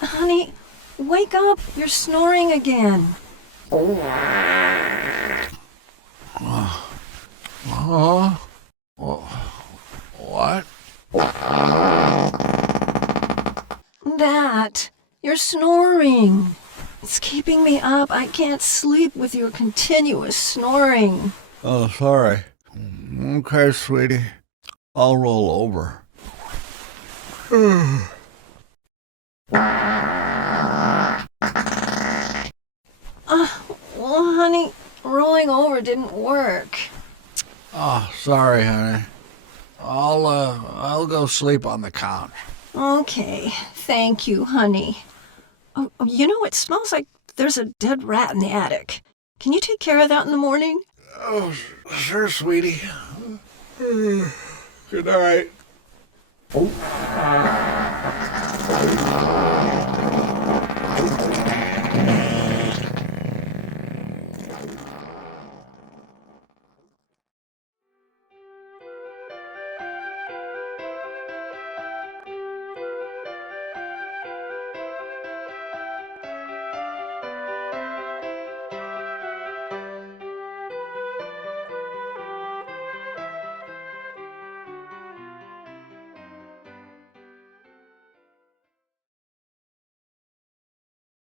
Honey, wake up. You're snoring again. What? That. You're snoring. It's keeping me up. I can't sleep with your continuous snoring. Oh, sorry. Okay, sweetie. I'll roll over. Well, honey, rolling over didn't work. Oh, sorry, honey. I'll go sleep on the couch. Okay, thank you, honey. Oh, you know, it smells like there's a dead rat in the attic. Can you take care of that in the morning? Oh, sure, sweetie. Good night.